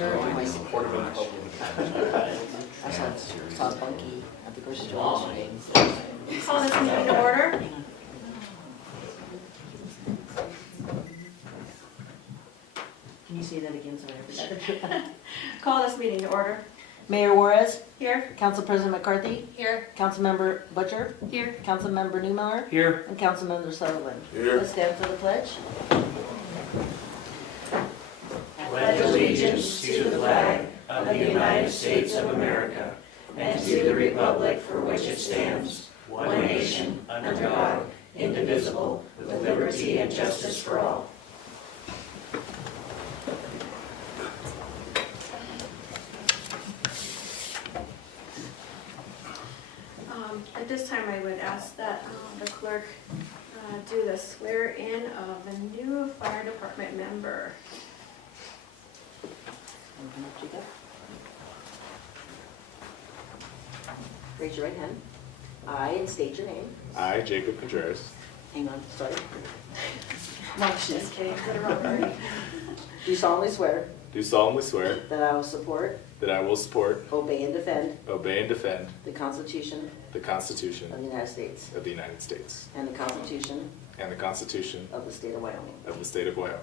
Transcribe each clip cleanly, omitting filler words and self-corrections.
later. I saw Bunky at the grocery store yesterday. Call this meeting to order. Can you say that again? Sorry, I forgot. Call this meeting to order. Mayor Juarez, Here. Council President McCarthy, Here. Councilmember Butcher, Here. Councilmember Newmiller, Here. and Councilmember Sutherland. Here. Let's stand for the pledge. Pledge allegiance to the flag of the United States of America and to the republic for which it stands, one nation, under God, indivisible, with liberty and justice for all. At this time, I would ask that the clerk do the swear-in of the new fire department member. Raise your right hand. I, and state your name. I, Jacob Contreras, Hang on, sorry. Just kidding, put it wrong already. Do solemnly swear do solemnly swear that I will support, that I will support, obey, and defend obey, and defend the Constitution the Constitution of the United States of the United States and the Constitution and the Constitution of the State of Wyoming, of the State of Wyoming,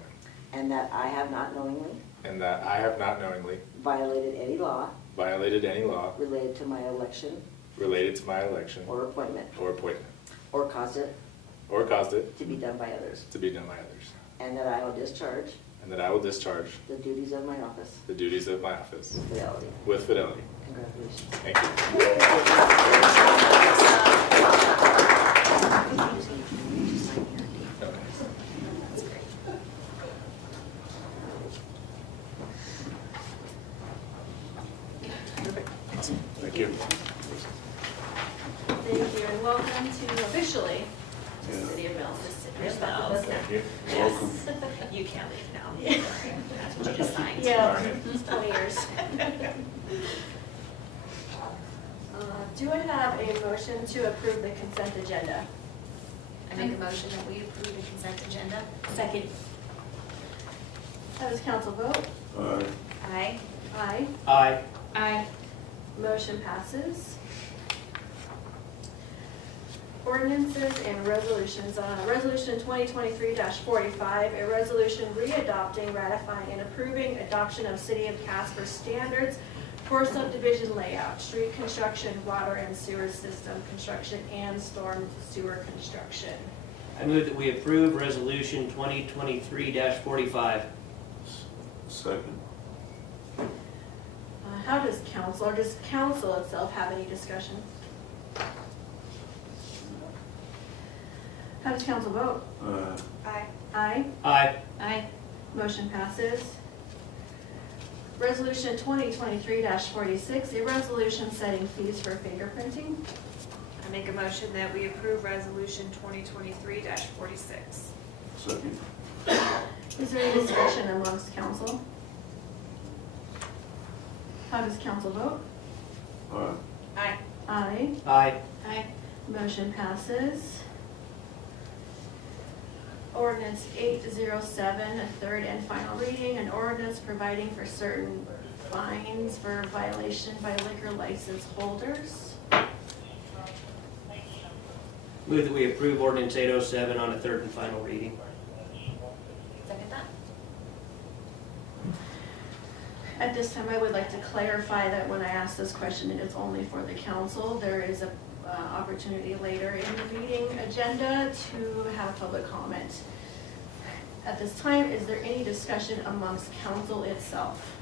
and that I have not knowingly and that I have not knowingly violated any law violated any law related to my election related to my election or appointment, or appointment, or caused it or caused it to be done by others, to be done by others, and that I will discharge and that I will discharge the duties of my office the duties of my office with fidelity. with fidelity. Congratulations. Thank you. Thank you. Thank you, and welcome to officially the City of Mills. Thank you. Yes. You can't leave now. That's what you just signed. Yeah, it's 20 years. Do I have a motion to approve the consent agenda? I make a motion that we approve the consent agenda. Second. How does council vote? Aye. Aye. Aye. Aye. Motion passes. Ordinances and resolutions. Resolution 2023-45, a resolution readopting, ratifying, and approving adoption of City of Casper standards for subdivision layout, street construction, water and sewer system construction, and storm sewer construction. I move that we approve Resolution 2023-45. Second. How does council, or does council itself have any discussion? How does council vote? Aye. Aye. Aye. Aye. Motion passes. Resolution 2023-46, a resolution setting fees for fingerprinting. I make a motion that we approve Resolution 2023-46. Second. Is there any discussion amongst council? How does council vote? Aye. Aye. Aye. Aye. Motion passes. Ordinance 807, a third and final reading, an ordinance providing for certain fines for violation by liquor license holders. Move that we approve Ordinance 807 on a third and final reading. Second that. At this time, I would like to clarify that when I ask this question, it is only for the council. There is a opportunity later in the meeting agenda to have public comment. At this time, is there any discussion amongst council itself?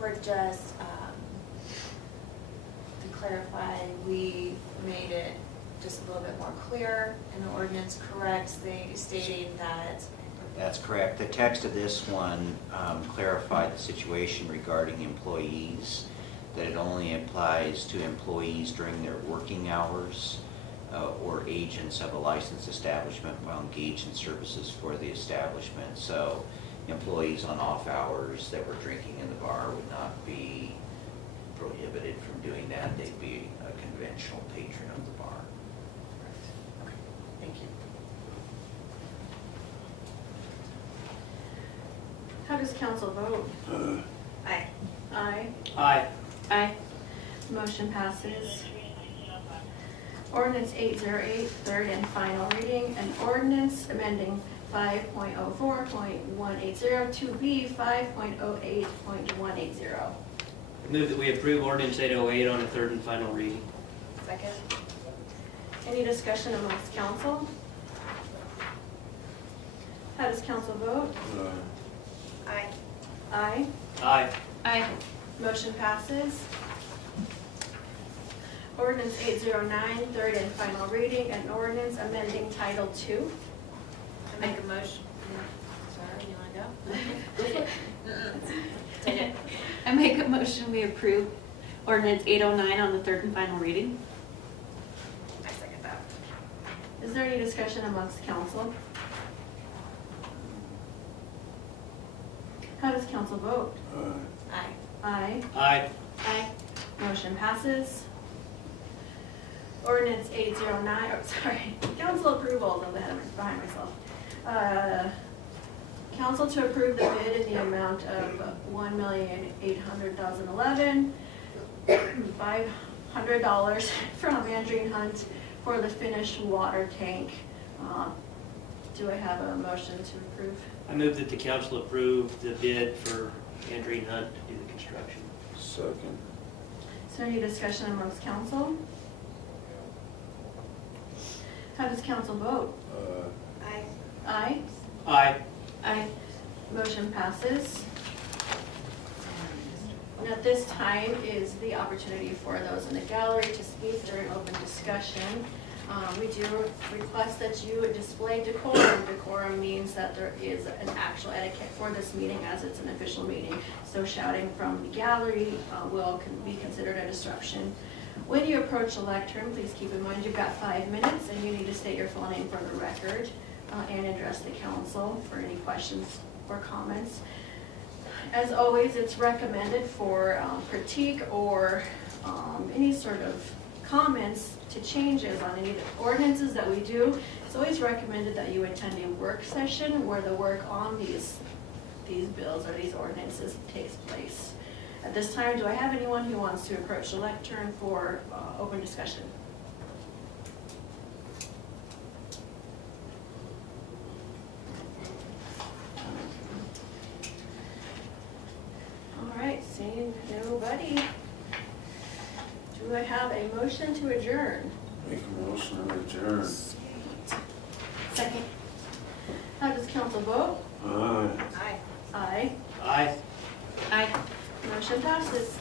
We're just, to clarify, we made it just a little bit more clear in the ordinance, correct, stating that. That's correct. The text of this one clarified the situation regarding employees, that it only applies to employees during their working hours or agents of a licensed establishment while engaged in services for the establishment. So employees on off hours that were drinking in the bar would not be prohibited from doing that. They'd be a conventional patron of the bar. Thank you. does council vote? Aye. Aye. Aye. Aye. Motion passes. Ordinance 808, third and final reading, an ordinance amending 5.04.180 to be 5.08.180. Move that we approve ordinance 808 on a third and final reading. Second. Any discussion amongst council? How does council vote? Aye. Aye. Aye. Aye. Motion passes. Ordinance 809, third and final reading, an ordinance amending Title II. I make a motion. Sorry, you wanna go? Take it. I make a motion, we approve ordinance 809 on the third and final reading. I second that. Is there any discussion amongst council? How does council vote? Aye. Aye. Aye. Aye. Motion passes. Ordinance 809, council approval, though that I'm behind myself. Council to approve the bid in the amount of $1,800,011, $500 from Andrew Hunt for the finished water tank. Do I have a motion to approve? I move that the council approve the bid for Andrew Hunt to do the construction. Second. Is there any discussion amongst council? How does council vote? Aye. Aye. Aye. Aye. Motion passes. And at this time is the opportunity for those in the gallery to speak during open discussion. We do request that you display decorum. Decorum means that there is an actual etiquette for this meeting as it's an official meeting. So shouting from the gallery will be considered a disruption. When you approach the lectern, please keep in mind you've got 5 minutes and you need to state your full name for the record and address the council for any questions or comments. As always, it's recommended for critique or any sort of comments to changes on any of the ordinances that we do. It's always recommended that you attend a work session where the work on these bills or these ordinances takes place. At this time, do I have anyone who wants to approach the lectern for open discussion? All right, seeing nobody, do I have a motion to adjourn? Make a motion to adjourn. Second. How does council vote? Aye. Aye. Aye. Aye. Aye. Motion passes.